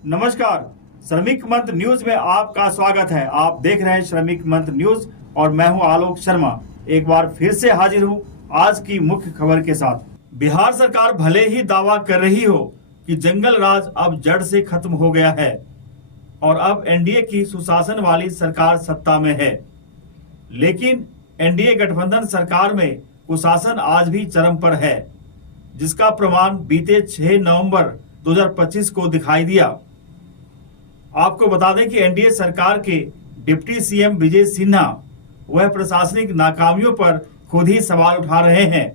नमस्कार। श्रमिक मंत्र न्यूज में आपका स्वागत है। आप देख रहे हैं श्रमिक मंत्र न्यूज और मैं हूं आलोक शर्मा। एक बार फिर से हाजिर हूं आज की मुख्य खबर के साथ। बिहार सरकार भले ही दावा कर रही हो कि जंगल राज अब जड़ से खत्म हो गया है और अब एनडीए की सुशासन वाली सरकार सत्ता में है, लेकिन एनडीए गठबंधन सरकार में कुशासन आज भी चरम पर है, जिसका प्रमाण बीते 6 नवंबर 2025 को दिखाई दिया। आपको बता दें कि एनडीए सरकार के डिप्टी सीएम विजय सिन्हा वह प्रशासनिक नाकामियों पर खुद ही सवाल उठा रहे हैं।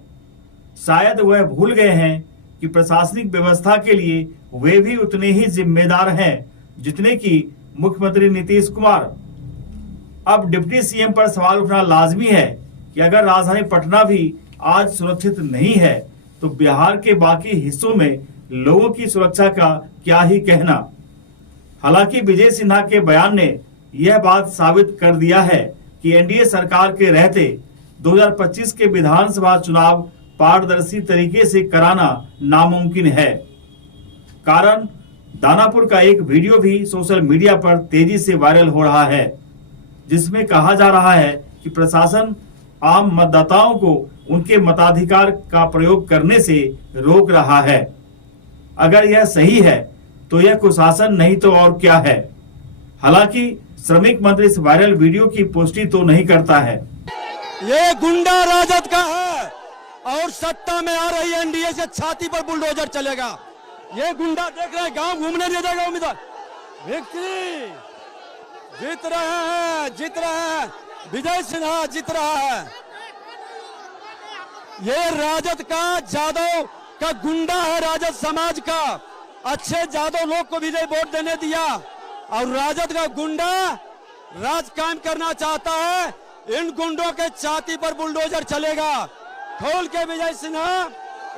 शायद वह भूल गए हैं कि प्रशासनिक व्यवस्था के लिए वे भी उतने ही जिम्मेदार हैं जितने कि मुख्यमंत्री नीतीश कुमार। अब डिप्टी सीएम पर सवाल उठना लाजमी है कि अगर राजधानी पटना भी आज सुरक्षित नहीं है तो बिहार के बाकी हिस्सों में लोगों की सुरक्षा का क्या ही कहना। हालांकि विजय सिन्हा के बयान ने यह बात साबित कर दिया है कि एनडीए सरकार के रहते 2025 के विधानसभा चुनाव पारदर्शी तरीके से कराना नामुमकिन है। कारण दानापुर का एक वीडियो भी सोशल मीडिया पर तेजी से वायरल हो रहा है, जिसमें कहा जा रहा है कि प्रशासन आम मतदाताओं को उनके मताधिकार का प्रयोग करने से रोक रहा है। अगर यह सही है तो यह कुशासन नहीं तो और क्या है। हालांकि श्रमिक मंत्री इस वायरल वीडियो की पुष्टि तो नहीं करता है। ये गुंडा राजद का है और सत्ता में आ रही एनडीए से छाती पर बुलडोजर चलेगा। ये गुंडा देख रहे हैं, गांव घूमने नहीं देगा उम्मीदवार। विक्ट्री जीत रहे हैं, विजय सिन्हा जीत रहा है। ये राजद का, जादव का गुंडा है, राजद समाज का। अच्छे जादव लोग को विजय वोट देने दिया और राजद का गुंडा राज कायम करना चाहता है। इन गुंडों के छाती पर बुलडोजर चलेगा। खोल के विजय सिन्हा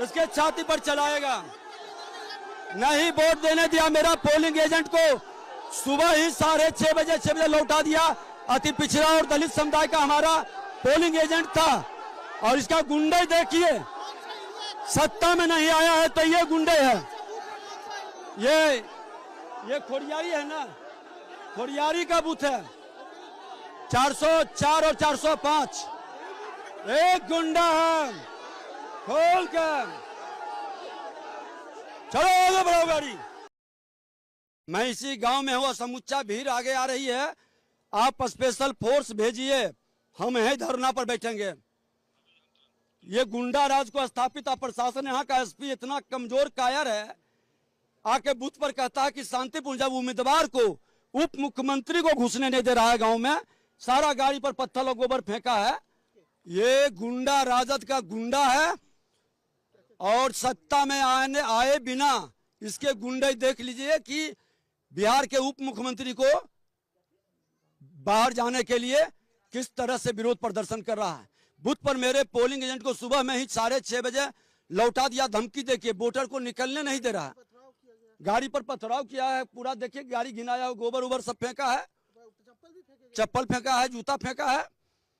इसके छाती पर चलाएगा। नहीं वोट देने दिया। मेरा पोलिंग एजेंट को सुबह ही 6:30 बजे लौटा दिया। अति पिछड़ा और दलित समुदाय का हमारा पोलिंग एजेंट था और इसका गुंडे देखिए, सत्ता में नहीं आया है तो ये गुंडे है। ये खोरियारी है ना, खोरियारी का बूथ है 404 और 405। एक गुंडा है। खोल कर चलो आगे बढ़ाओ गाड़ी। मैं इसी गांव में हूँ, समूचा भीड़ आगे आ रही है। आप स्पेशल फोर्स भेजिए, हम यही धरना पर बैठेंगे। ये गुंडा राज को स्थापित प्रशासन, यहाँ का एसपी इतना कमजोर कायर है, आके बूथ पर कहता है कि शांतिपूर्ण, जब उम्मीदवार को, उप मुख्यमंत्री को घुसने नहीं दे रहा है गांव में, सारा गाड़ी पर पत्थर और गोबर फेंका है। ये गुंडा राजद का गुंडा है और सत्ता में आए बिना इसके गुंडे देख लीजिए कि बिहार के उप मुख्यमंत्री को बाहर जाने के लिए किस तरह से विरोध प्रदर्शन कर रहा है। बूथ पर मेरे पोलिंग एजेंट को सुबह में ही 6:30 बजे लौटा दिया। धमकी देके वोटर को निकलने नहीं दे रहा है। गाड़ी पर पथराव किया है पूरा, देखिए गाड़ी घिनाया, गोबर उबर सब फेंका है, चप्पल फेंका है, जूता फेंका है।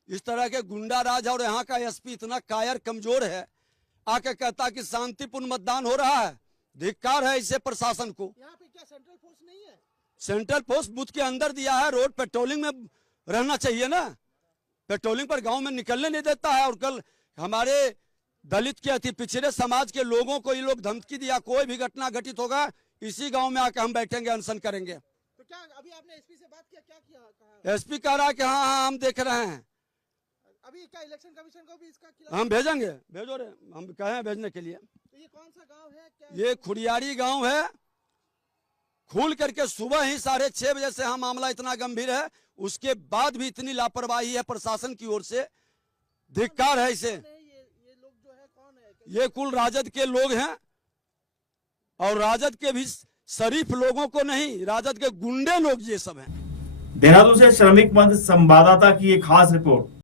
इस तरह के गुंडा राज। और यहाँ का एसपी इतना कायर कमजोर है, आके कहता कि शांतिपूर्ण मतदान हो रहा है। धिक्कार है इसे प्रशासन को। यहाँ पे क्या सेंट्रल फोर्स नहीं है? सेंट्रल फोर्स बूथ के अंदर दिया है। रोड पेट्रोलिंग में रहना चाहिए ना, पेट्रोलिंग पर गांव में निकलने नहीं देता है। और कल हमारे दलित के अति पिछड़े समाज के लोगों को ये लोग धमकी दिया, कोई भी घटना घटित होगा इसी गांव में आकर हम बैठेंगे, अनशन करेंगे। तो क्या अभी आपने एसपी से बात किया, क्या किया? एसपी कह रहा है कि हाँ हम देख रहे हैं। अभी क्या इलेक्शन कमीशन को भी इसका खिलाफ? हम भेजेंगे, भेजो रे, हम कहे हैं भेजने के लिए। तो ये कौन सा गांव है? क्या ये खुरियारी गांव है। खुल करके सुबह ही 6:30 बजे से हम मामला इतना गंभीर है, उसके बाद भी इतनी लापरवाही है प्रशासन की ओर से। धिक्कार है इसे। ये लोग जो है कौन है? ये कुल राजद के लोग हैं और राजद के भी शरीफ लोगों को नहीं, राजद के गुंडे लोग ये सब हैं। देहरादून से श्रमिक मंच संवाददाता की एक खास रिपोर्ट।